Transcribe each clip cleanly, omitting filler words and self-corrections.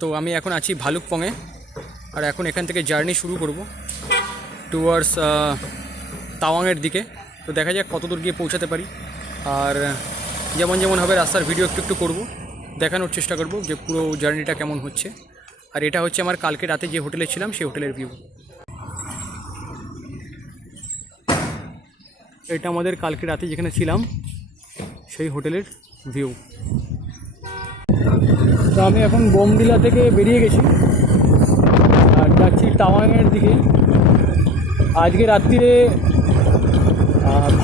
তো আমি এখন আছি ভালুকপংয়ে, আর এখন এখান থেকে জার্নি শুরু করব টুয়ার্ডস তাওয়াংয়ের দিকে। তো দেখা যাক কত দূর গিয়ে পৌঁছাতে পারি, আর যেমন যেমন হবে রাস্তার ভিডিও একটু একটু করব, দেখানোর চেষ্টা করব যে পুরো জার্নিটা কেমন হচ্ছে। আর এটা হচ্ছে আমার কালকে রাতে যে হোটেলে ছিলাম সেই হোটেলের ভিউ। এটা আমাদের কালকে রাতে যেখানে ছিলাম সেই হোটেলের ভিউ। তো আমি এখন বোমডিলা থেকে বেরিয়ে গেছি আর যাচ্ছি তাওয়াংয়ের দিকে। আজকে রাত্রিরে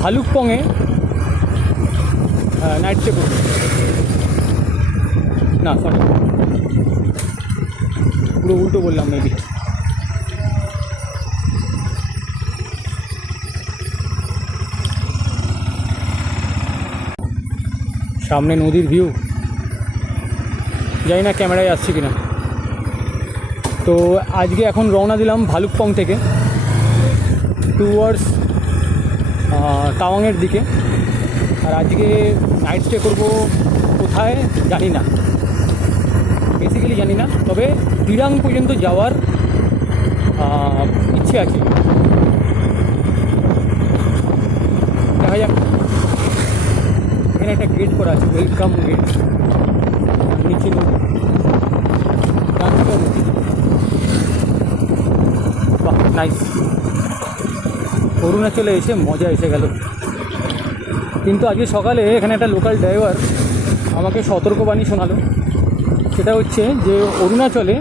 ভালুকপংয়ে নাইট স্টে করব, না সরি পুরো উল্টো বললাম মেবি। সামনে নদীর ভিউ, জানি না ক্যামেরায় আসছে কিনা। তো আজকে এখন রওনা দিলাম ভালুকপং থেকে টুয়ার্ডস তাওয়াংয়ের দিকে। আর আজকে নাইট স্টে করবো কোথায় জানি না, বেসিক্যালি জানি না, তবে দিরাং পর্যন্ত যাওয়ার ইচ্ছে আছে। দেখা যাক। এখানে একটা গেট করা আছে, ওয়েলকাম গেট, নিচে বাহ নাইস। অরুণাচলে এসে মজা এসে গেল। কিন্তু আজকে সকালে এখানে একটা লোকাল ড্রাইভার আমাকে সতর্কবাণী শোনালো। সেটা হচ্ছে যে অরুণাচলে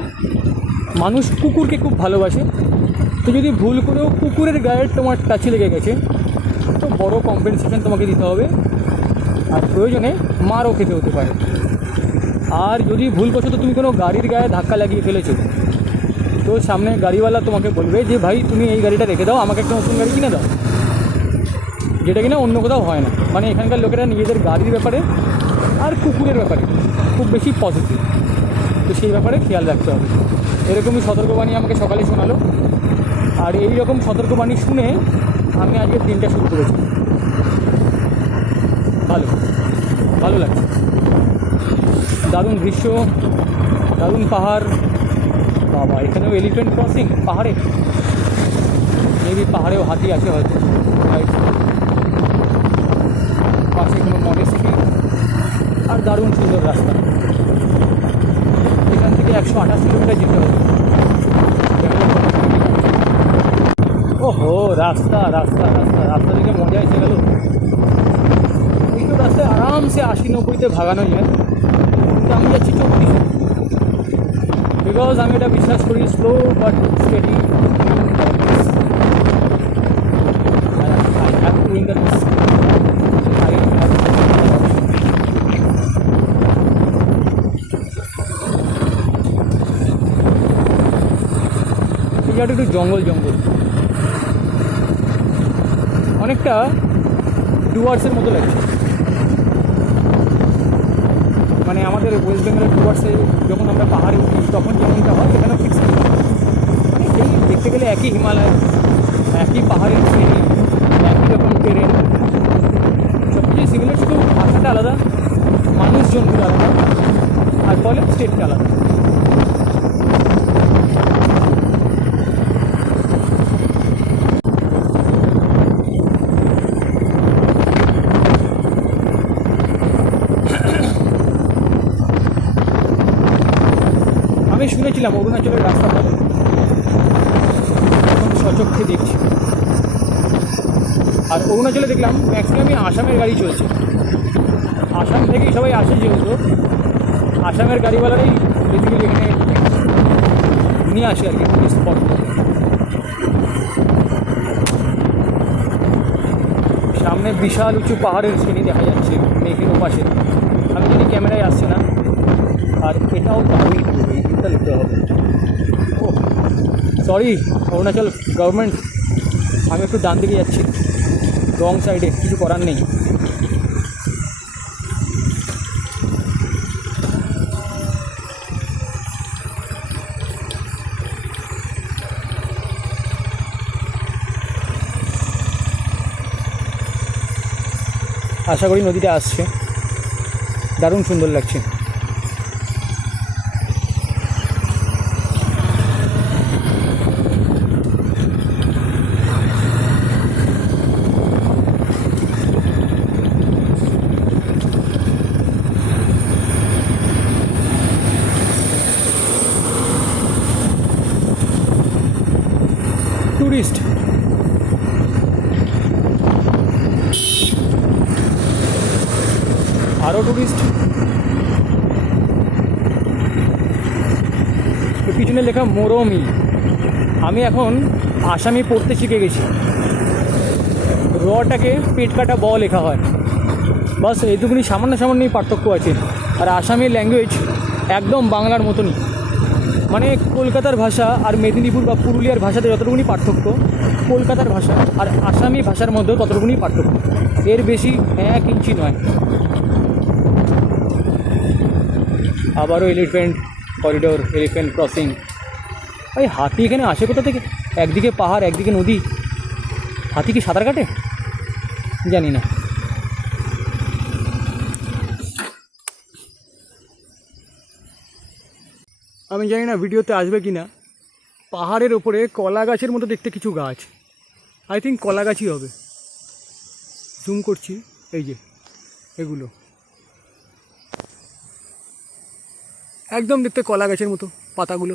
মানুষ কুকুরকে খুব ভালোবাসে, তো যদি ভুল করেও কুকুরের গায়ে তোমার টাচি লেগে গেছে তো বড় কম্পেনসেশন তোমাকে দিতে হবে, আর প্রয়োজনে মারও খেতে হতে পারে। আর যদি ভুলবশত তুমি কোনো গাড়ির গায়ে ধাক্কা লাগিয়ে ফেলেছো তো সামনে গাড়িওয়ালা তোমাকে বলবে যে ভাই তুমি এই গাড়িটা রেখে দাও, আমাকে একটা নতুন গাড়ি কিনে দাও, যেটা কিনা অন্য কোথাও হয় না। মানে এখানকার লোকেরা নিজেদের গাড়ির ব্যাপারে আর কুকুরের ব্যাপারে খুব বেশি পজিটিভ, তো সেই ব্যাপারে খেয়াল রাখতে হবে। এরকমই সতর্কবাণী আমাকে সকালে শোনালো, আর এই রকম সতর্কবাণী শুনে আমি আজকের দিনটা শুরু করেছি। ভালো ভালো লাগছে, দারুণ দৃশ্য, দারুণ পাহাড়। বাবা, এখানেও এলিফ্যান্ট ক্রসিং পাহাড়ে, মেবি পাহাড়েও হাতি আছে হয়তো। পাশে কোনো মনেস্ট্রি, আর দারুণ সুন্দর রাস্তা। এখান থেকে 128 কিলোমিটার যেতে হবে। ওহো, রাস্তা রাস্তা রাস্তা রাস্তা দেখে মজা এসে গেল। এইটু রাস্তায় আরামসে 80-90-তে ভাগানো যায়, কিন্তু আমি যাচ্ছি 34, বিকজ আমি এটা বিশ্বাস করি স্লো বাট স্টেডি একটু জঙ্গল জঙ্গল, অনেকটা ডুয়ার্সের মতো লাগছে। মানে আমাদের ওয়েস্ট বেঙ্গলের ডুয়ার্সে যখন আমরা পাহাড়ে উঠি তখন যেমনটা হয় সেখানে ফিক্স, মানে সেই দেখতে গেলে একই হিমালয়, একই পাহাড়ের শ্রেণী, একই রকম ট্রেন, সব কিছুই সিমিলার, শুধু ভাষাটা আলাদা, মানুষজনগুলো আলাদা, আর ফলে স্টেটটা আলাদা। আমি শুনেছিলাম অরুণাচলের রাস্তা ভালো, এখন সচক্ষে দেখছি। আর অরুণাচলে দেখলাম ম্যাক্সিমামই আসামের গাড়ি চলছে, আসাম থেকেই সবাই আসে, যেহেতু আসামের গাড়িওয়ালারাই বেসিক্যালি এখানে নিয়ে আসে আর কি টুরিস্ট স্পট। সামনে বিশাল উঁচু পাহাড়ের শ্রেণী দেখা যাচ্ছে মেঘের ওপাশে, আমি জানি ক্যামেরায় আসছে না। আর এটাও দারুণ, এই দিকটা নিতে হবে। ও সরি অরুণাচল গভর্নমেন্ট, আমি একটু ডান দিকে যাচ্ছি, রং সাইডে, কিছু করার নেই। আশা করি নদীটা আসছে, দারুণ সুন্দর লাগছে। টুরিস্ট। আরও টুরিস্ট। পিছনে লেখা মোরমি। আমি এখন আসামি পড়তে শিখে গেছি। রটাকে পেট কাটা ব লেখা হয়, বাস এইটুকুনি সামান্য সামান্যই পার্থক্য আছে। আর আসামি ল্যাঙ্গুয়েজ একদম বাংলার মতনই, মানে কলকাতার ভাষা আর মেদিনীপুর বা পুরুলিয়ার ভাষাতে যতটুকুনি পার্থক্য, কলকাতার ভাষা আর আসামি ভাষার মধ্যেও ততটুকুনি পার্থক্য, এর বেশি 1 ইঞ্চি নয়। আবারও এলিফ্যান্ট করিডোর, এলিফ্যান্ট ক্রসিং। ওই হাতি এখানে আসে কোথা থেকে? একদিকে পাহাড় একদিকে নদী, হাতি কি সাঁতার কাটে? জানি না। আমি জানি না ভিডিওতে আসবে কি না। পাহাড়ের ওপরে কলা গাছের মতো দেখতে কিছু গাছ, আই থিঙ্ক কলা গাছই হবে। জুম করছি, এই যে এগুলো একদম দেখতে কলা গাছের মতো পাতাগুলো।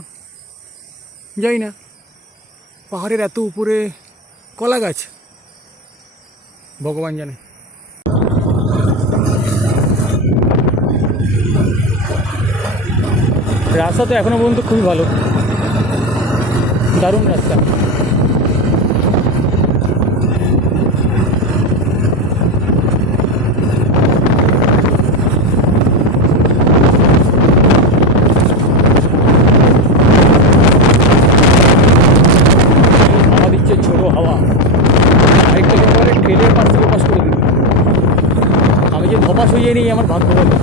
জানি না পাহাড়ের এত উপরে কলা গাছ, ভগবান জানে। রাস্তা তো এখনও পর্যন্ত খুবই ভালো, দারুণ রাস্তা। হাওয়া দিচ্ছে, ছোটো হাওয়া, বাইকটাকে একেবারে ঠেলে পাশ থেকে পাশ করে দিল। আমি যে ধপাস হয়ে নিই আমার ভাগ্য বলে।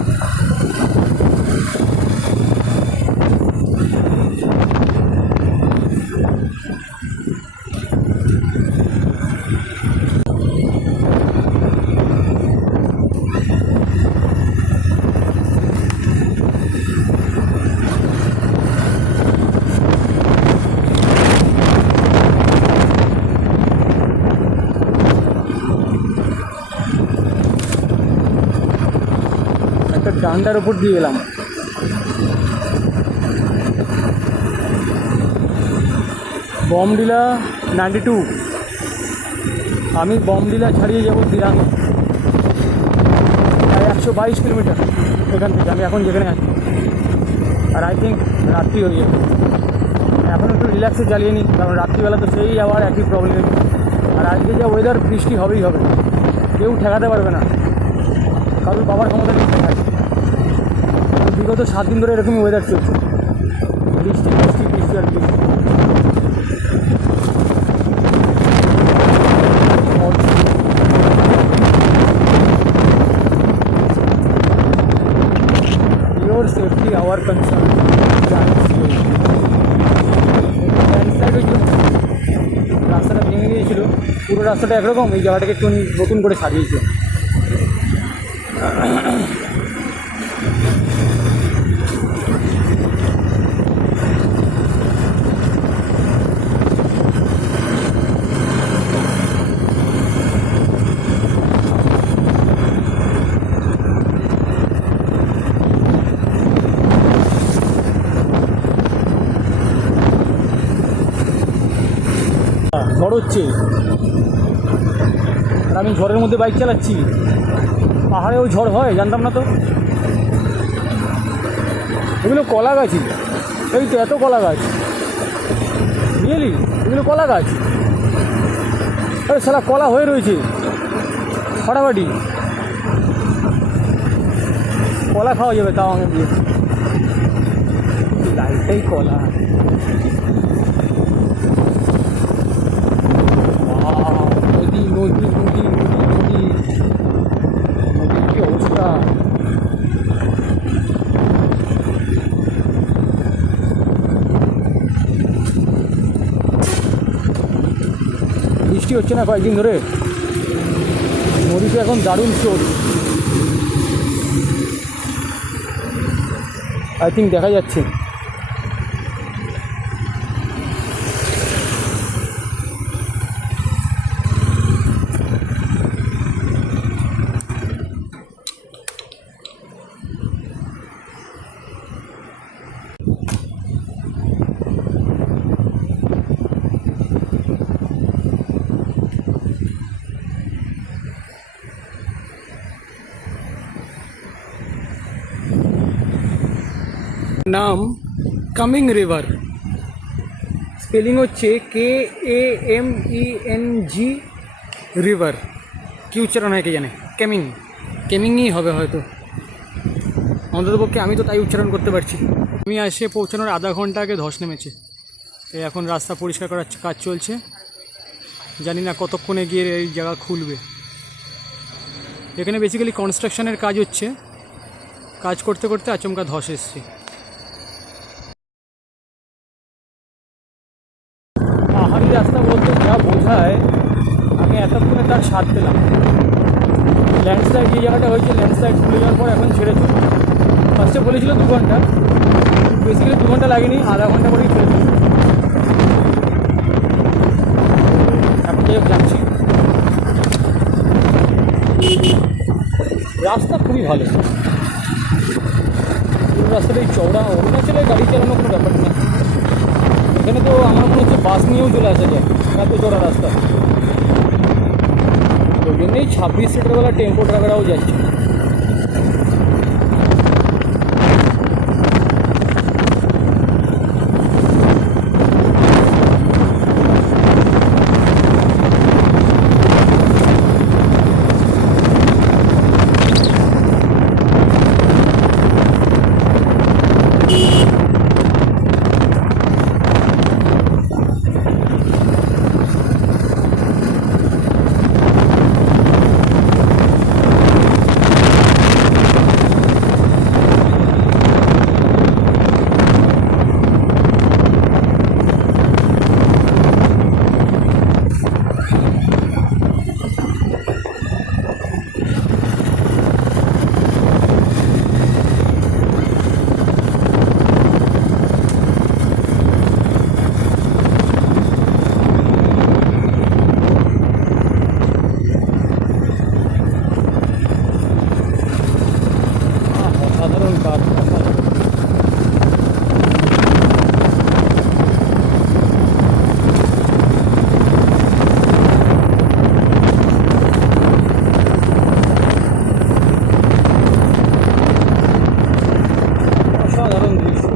একটা ডান্ডার উপর দিয়ে এলাম। বমডিলা 92, আমি বমডিলা ছাড়িয়ে যাবো দিরাঙ্গে, প্রায় 122 কিলোমিটার এখান থেকে আমি এখন যেখানে আছি। আর আই থিঙ্ক রাত্রি হয়ে যাবে। এখন একটু রিল্যাক্সে চালিয়ে নিই, কারণ রাত্রিবেলা তো সেই আবার একই প্রবলেম। আর আজকে যা ওয়েদার, বৃষ্টি হবেই হবে, কেউ ঠেকাতে পারবে না, কারোর বাবার ক্ষমতা নেই ঠেকায়। বিগত 7 দিন ধরে এরকমই ওয়েদার চলছে, বৃষ্টি বৃষ্টি বৃষ্টি আর বৃষ্টি। Your safety our concern. রাস্তাটা ভেঙে গিয়েছিল, পুরো রাস্তাটা একরকম, এই জায়গাটাকে একটু নতুন করে সারিয়েছে। ঝড় হচ্ছে আর আমি ঝড়ের মধ্যে বাইক চালাচ্ছি। পাহাড়েও ঝড় হয় জানতাম না তো। এগুলো কলা গাছই, এই তো এত কলা গাছ, রিয়েলি এগুলো কলা গাছ। আরে সারা কলা হয়ে রয়েছে ফাটাফাটি, কলা খাওয়া যাবে তাও আমি দিয়ে। লাইটাই কলা, নদী নদী নদী নদী নদী, নদীর কী অবস্থা। বৃষ্টি হচ্ছে না কয়েকদিন ধরে, নদীতে এখন দারুণ স্রোত। আই থিঙ্ক দেখা যাচ্ছে। নাম কামিং রিভার, স্পেলিং হচ্ছে KAMENG রিভার। কী উচ্চারণ হয় কে জানে, ক্যামিং, ক্যামিংই হবে হয়তো, অন্ততপক্ষে আমি তো তাই উচ্চারণ করতে পারছি। আমি এসে পৌঁছানোর আধা ঘন্টা আগে ধস নেমেছে, এই এখন রাস্তা পরিষ্কার করার কাজ চলছে, জানি না কতক্ষণে গিয়ে এই জায়গা খুলবে। এখানে বেসিক্যালি কনস্ট্রাকশনের কাজ হচ্ছে, কাজ করতে করতে আচমকা ধস এসছে। পাহাড়ি রাস্তা বলতে যা বোঝায় আমি এতক্ষণে তার স্বাদ পেলাম। ল্যান্ডস্লাইড যে জায়গাটা হয়েছে, ল্যান্ডস্লাইড খুলে যাওয়ার পর এখন ছেড়ে চলছে। ফার্স্টে বলেছিল 2 ঘন্টা, বেসিক্যালি 2 ঘন্টা লাগেনি, আধা ঘন্টা করেই ছেড়ে চলছে। এখন যাই হোক যাচ্ছি। রাস্তা খুবই ভালো, পুরো রাস্তাটাই চওড়া। অরুণাচলে গাড়ি চালানো কোনো ব্যাপার না, এখানে তো আমার মনে হচ্ছে বাস নিয়েও চলে আসা যায়, এত চওড়া রাস্তা। ওই জন্যই 26 সিটারওয়ালা টেম্পো ট্রাভেলারও যাচ্ছে। অসাধারণ কাজ, অসাধারণ। অসাধারণ দৃশ্য।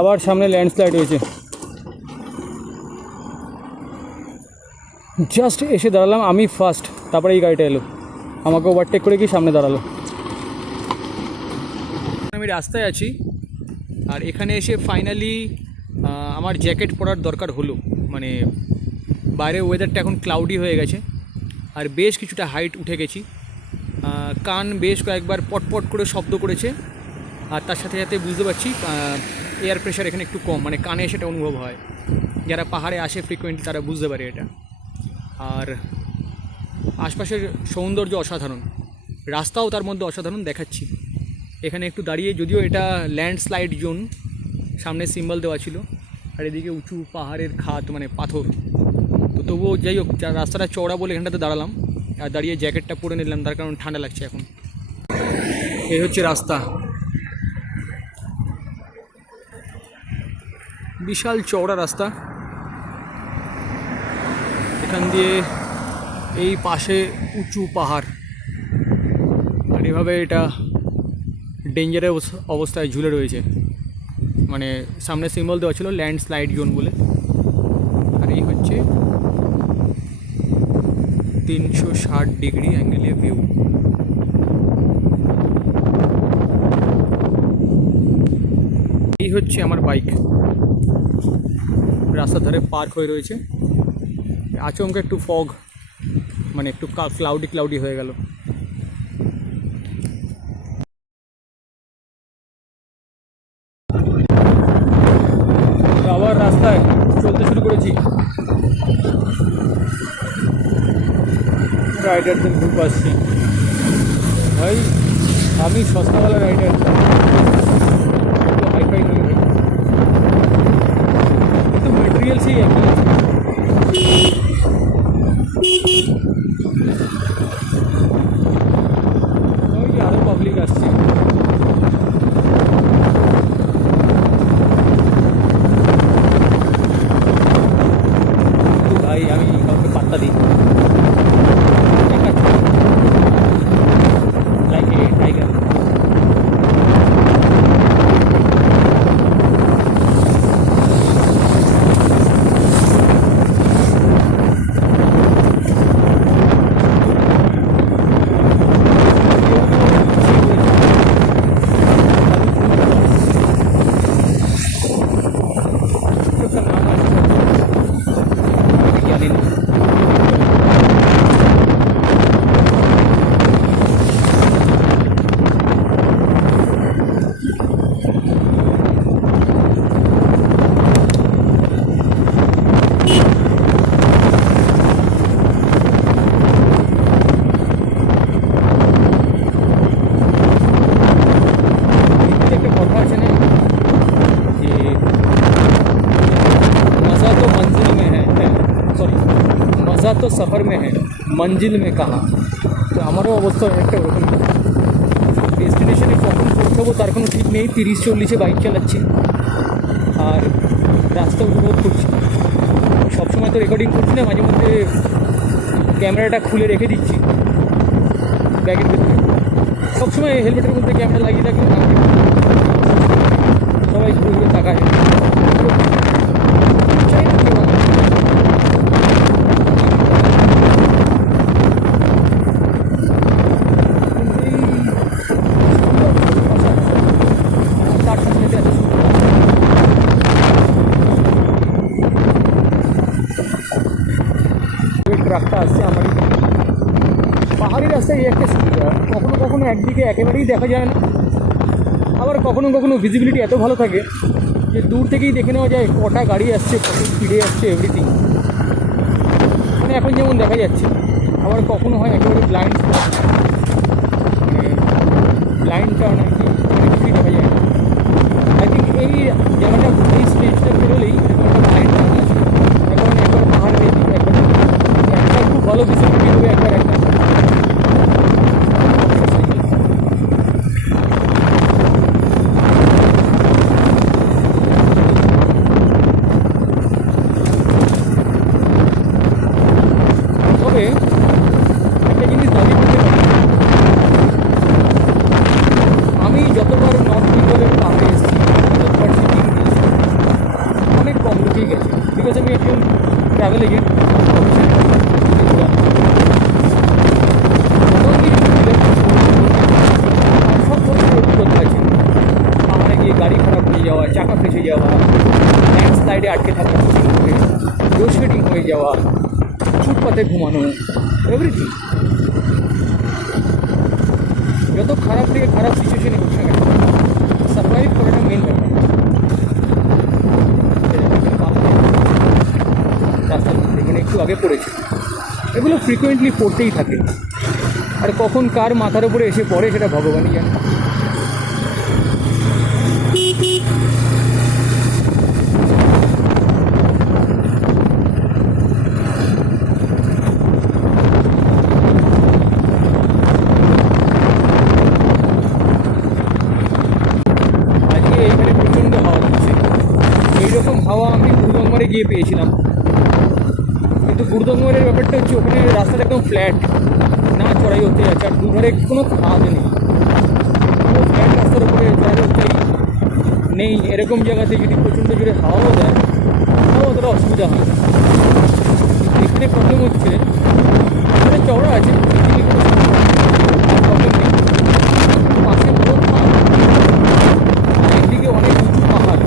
আবার সামনে ল্যান্ডস্লাইড হয়েছে, জাস্ট এসে দাঁড়ালাম আমি ফার্স্ট, তারপরে এই গাড়িটা এলো, আমাকে ওভারটেক করে কি সামনে দাঁড়ালো। আমি রাস্তায় আছি, আর এখানে এসে ফাইনালি আমার জ্যাকেট পরার দরকার হলো। মানে বাইরে ওয়েদারটা এখন ক্লাউডি হয়ে গেছে, আর বেশ কিছুটা হাইট উঠে গেছি। কান বেশ কয়েকবার পটপট করে শব্দ করেছে, আর তার সাথে সাথে বুঝতে পারছি এয়ার প্রেশার এখানে একটু কম, মানে কানে সেটা অনুভব হয়। যারা পাহাড়ে আসে ফ্রিকোয়েন্টলি তারা বুঝতে পারে এটা। আর আশপাশের সৌন্দর্য অসাধারণ, রাস্তাও তার মধ্যে অসাধারণ দেখাচ্ছি। এখানে একটু দাঁড়িয়ে, যদিও এটা ল্যান্ডস্লাইড জোন, সামনে সিম্বল দেওয়া ছিল, আর এদিকে উঁচু পাহাড়ের খাত, মানে পাথর। তো তবুও যাই হোক, রাস্তাটা চওড়া বলে এখানটাতে দাঁড়ালাম, আর দাঁড়িয়ে জ্যাকেটটা পরে নিলাম, তার কারণ ঠান্ডা লাগছে এখন। এই হচ্ছে রাস্তা, বিশাল চওড়া রাস্তা। এখান দিয়ে এই পাশে উঁচু পাহাড়, আর এভাবে এটা ডেঞ্জারাস অবস্থায় ঝুলে রয়েছে। মানে সামনে সিম্বল দেওয়া ছিল ল্যান্ডস্লাইড জোন বলে। আর এই হচ্ছে 360 ডিগ্রি অ্যাঙ্গেলে ভিউ। এই হচ্ছে আমার বাইক, রাস্তার ধারে পার্ক হয়ে রয়েছে। আচমকা একটু ফগ, মানে একটু ক্লাউডি হয়ে গেল। আবার রাস্তায় চলতে শুরু করেছি, রাইডারদের গ্রুপ আসছে। ভাই আমি সস্তাওয়ালা রাইডার, হাইফাই নই ভাই, কিন্তু মেটেরিয়ালসই একই আছে। ওই আরও পাবলিক আসছে। मज़ा तो सफ़र में है मंजिल में कहाँ। তো আমারও অবস্থা একটা ওরকম, ডেস্টিনেশনে কখন পৌঁছাবো তার কোনো ঠিক নেই। 30-40-এ বাইক চালাচ্ছি আর রাস্তা উপভোগ করছি। সবসময় তো রেকর্ডিং করছি না, মাঝে মধ্যে ক্যামেরাটা খুলে রেখে দিচ্ছি ব্যাগের ভিতরে। সবসময় হেলমেটের মধ্যে ক্যামেরা লাগিয়ে রাখি, সবাই ঘুরে ঘুরে তাকায়। চাই না কেউ তার সামনে এত ট্রাকটা আসছে আমারই। পাহাড়ি রাস্তায় এই একটা সুবিধা, কখনো কখনো একদিকে একেবারেই দেখা যায় না, আবার কখনো কখনো ভিজিবিলিটি এত ভালো থাকে যে দূর থেকেই দেখে নেওয়া যায় কটা গাড়ি আসছে, কত স্পিডে আসছে, এভরিথিং। মানে এখন যেমন দেখা যাচ্ছে, আবার কখনো হয় একেবারে ব্লাইন্ড টার্ন আর কি, অনেক কিছুই দেখা যায় না। আই থিঙ্ক এই জায়গাটা, এই স্টেজটা বেরোলেই একটা ব্লাইন্ড টার্ন আছে। এখন একবার পাহাড় পেয়েছি, একবার খুব ভালো ভিজিবিলিটি হবে, একবার একটা একটা জিনিস দাবি করতে পারি, আমি যতবার নর্থ বেঙ্গলের পাহাড়ে এসেছি, যতবার সিকিম গেছি, অনেক কম লোকেই গেছে, বিকজ আমি একজন ট্রাভেল এজেন্ট। সব ধরনের অভিজ্ঞতা আছে, পাহাড়ে গিয়ে গাড়ি খারাপ হয়ে যাওয়া, চাকা ফেসে যাওয়া, ল্যান্ডস্লাইডে আটকে থাকা, লোডশেডিং হয়ে যাওয়া, ফুটপাতে ঘুমানো, এভরিথিং। যত খারাপ থেকে খারাপ সিচুয়েশনে হোক না কেন, সার্ভাইভ করাটা মেন ব্যাপার। রাস্তার মধ্যে মানে একটু আগে পড়েছে, এগুলো ফ্রিকোয়েন্টলি পড়তেই থাকে, আর কখন কার মাথার উপরে এসে পড়ে সেটা ভগবানই জানে। এইরকম হাওয়া আমি গুরুদঙ্গরে গিয়ে পেয়েছিলাম, কিন্তু গুরুদঙ্গরের ব্যাপারটা হচ্ছে ওখানে রাস্তাটা একদম ফ্ল্যাট, না চড়াই হতে যাচ্ছে, আর দুধারে কোনো খাদ নেই, কোনো ফ্ল্যাট রাস্তার উপরে চড়াই হতেই নেই। এরকম জায়গাতে যদি প্রচণ্ড জোরে হাওয়াও দেয়, তাও অতটা অসুবিধা হয় না। এখানে প্রবলেম হচ্ছে, এখানে চওড়া আছে, প্রবলেম নেই, পাশে পুরো খাদ, একদিকে অনেক উঁচু পাহাড়,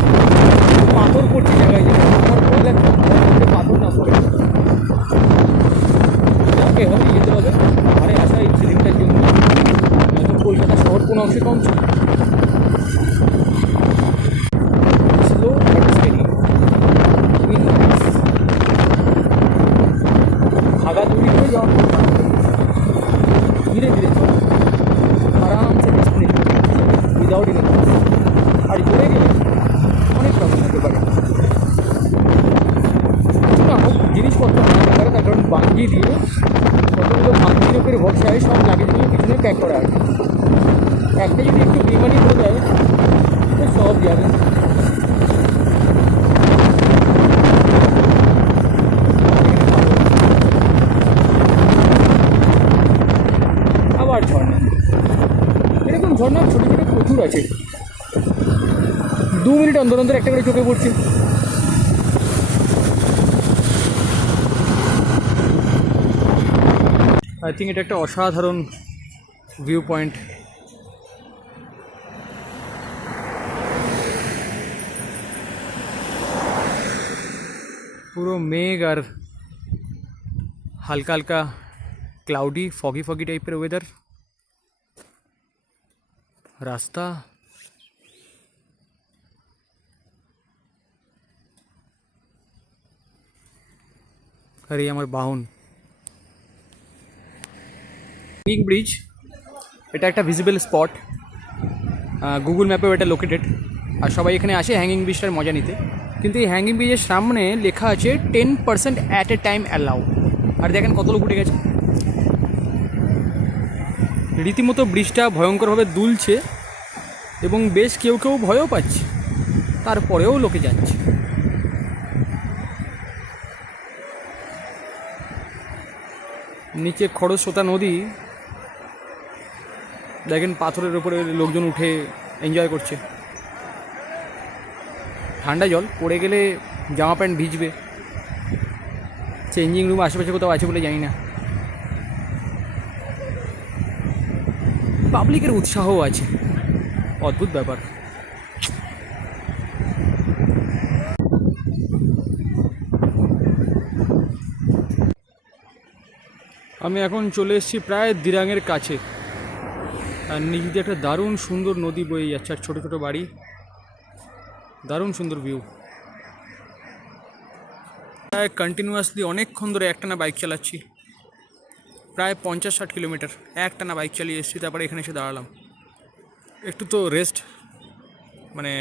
পাথর পড়ছে জায়গায় জায়গায়। আমার ভয় লাগছে পাথর না পড়ে। যাকে হবে যেতে হবে, পাহাড়ে আসা এই ফিলিংটার জন্য, নতুন কলকাতা শহর কোনো অংশে কম ছিল। স্লো বাট স্টেডি, ভাগা দৌড়ি হয়ে যাওয়া, ধীরে ধীরে চল, আরামসে ডেস্টিনেশন উইদাউট এনি। আর জোরে গেলে অনেক প্রবলেম হতে পারে। কিছু না হোক, জিনিসপত্র আনা দরকার, তার কারণ বাঙ্গি দিয়ে কতগুলো ভাঙ্গি লোকের ভরসায় সব লাগেজগুলো পিছনে প্যাক করা আছে। একটা যদি একটু বেমানি হয়ে যায় তো সব যাবে। আবার ঝর্ণা, এরকম ঝর্ণা ছোটো ছোটো প্রচুর আছে, 2 মিনিট অন্তর অন্তর একটা করে চোখে পড়ছে। আই থিঙ্ক এটা একটা অসাধারণ ভিউ পয়েন্ট। পুরো মেঘ আর হালকা হালকা ক্লাউডি, ফগি ফগি টাইপের ওয়েদার। রাস্তা আর এই আমার বাহন। হ্যাঙ্গিং ব্রিজ, এটা একটা ভিজিবল স্পট, গুগল ম্যাপেও এটা লোকেটেড, আর সবাই এখানে আসে হ্যাঙ্গিং ব্রিজটার মজা নিতে। কিন্তু এই হ্যাঙ্গিং ব্রিজের সামনে লেখা আছে 10% অ্যাট এ টাইম অ্যালাউ। আর দেখেন কত লোক উঠে গেছে, রীতিমতো ব্রিজটা ভয়ঙ্করভাবে দুলছে এবং বেশ কেউ কেউ ভয়ও পাচ্ছে, তারপরেও লোকে যাচ্ছে। নিচে খরস্রোতা নদী, দেখেন পাথরের উপরে লোকজন উঠে এনজয় করছে। ঠান্ডা জল, পড়ে গেলে জামা প্যান্ট ভিজবে। চেঞ্জিং রুম আশেপাশে কোথাও আছে বলে জানি না। পাবলিকের উৎসাহও আছে, অদ্ভুত ব্যাপার। আমি এখন চলে এসেছি প্রায় দিরাঙের কাছে, আর নিচে দিয়ে একটা দারুণ সুন্দর নদী বয়ে যাচ্ছে, আর ছোটো ছোটো বাড়ি, দারুণ সুন্দর ভিউ। প্রায় কন্টিনিউয়াসলি অনেকক্ষণ ধরে একটানা বাইক চালাচ্ছি, প্রায় 50-60 কিলোমিটার একটানা বাইক চালিয়ে এসেছি। তারপরে এখানে এসে দাঁড়ালাম, একটু তো রেস্ট মানে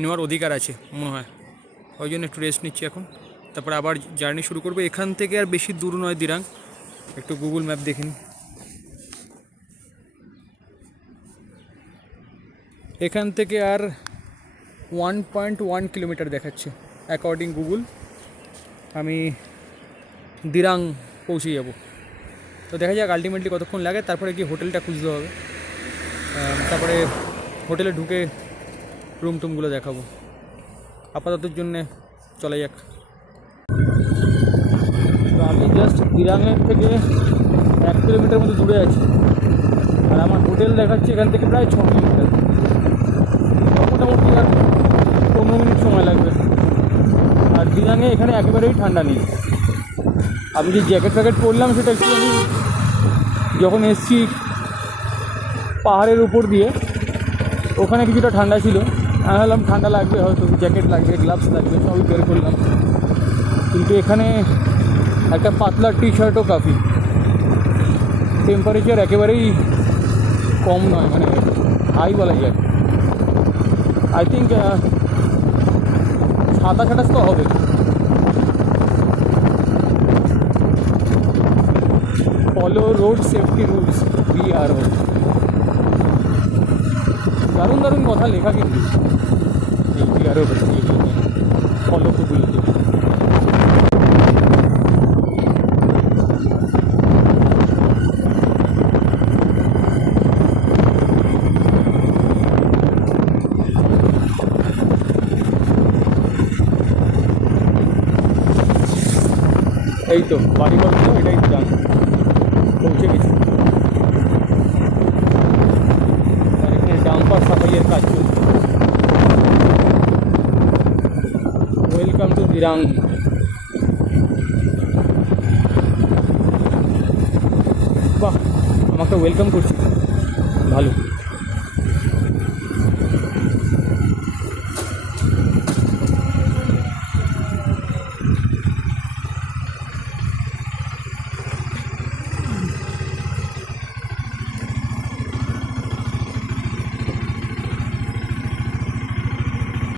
নেওয়ার অধিকার আছে মনে হয়, ওই জন্য একটু রেস্ট নিচ্ছি এখন। তারপরে আবার জার্নি শুরু করবো। এখান থেকে আর বেশি দূর নয় দিরাং, একটু গুগল ম্যাপ দেখে নিন। এখান থেকে আর 1.1 কিলোমিটার দেখাচ্ছে অ্যাকর্ডিং গুগল। আমি দিরাং পৌঁছে যাব, তো দেখা যাক আলটিমেটলি কতক্ষণ লাগে। তারপরে কি হোটেলটা খুঁজতে হবে, তারপরে হোটেলে ঢুকে রুম টুমগুলো দেখাবো। আপাততর জন্যে চলে যাক। তো আমি জাস্ট দিরাঙের থেকে 1 কিলোমিটার মতো দূরে আছি, আর আমার হোটেল দেখাচ্ছে এখান থেকে প্রায় 6 কিলোমিটার। মোটামুটি আর 15 মিনিট সময় লাগবে। আর দিরাঙে এখানে একেবারেই ঠান্ডা নেই। আমি যে জ্যাকেট ফ্যাকেট পরলাম সেটা একটু আমি যখন এসছি পাহাড়ের উপর দিয়ে, ওখানে কিছুটা ঠান্ডা ছিল। আমি ভাবলাম ঠান্ডা লাগবে, হয়তো জ্যাকেট লাগবে, গ্লাভস লাগবে, সবই বের করলাম। কিন্তু এখানে একটা পাতলা টি শার্টও কাফি। টেম্পারেচার একেবারেই কম নয়, মানে হাই বলা যায়। আই থিঙ্ক 27-28 তো হবে। Follow road safety rules, BRO। দারুণ দারুণ কথা লেখা কিন্তু এই BRO ফলো করগুলোতে। এই তো বাড়িঘর, এটাই জান পৌঁছে গেছি। আর এখানে ডাম্পার সাফাইয়ের কাজ চলছে। Welcome to Dirang. বাহ, আমাকে ওয়েলকাম করছি, ভালো।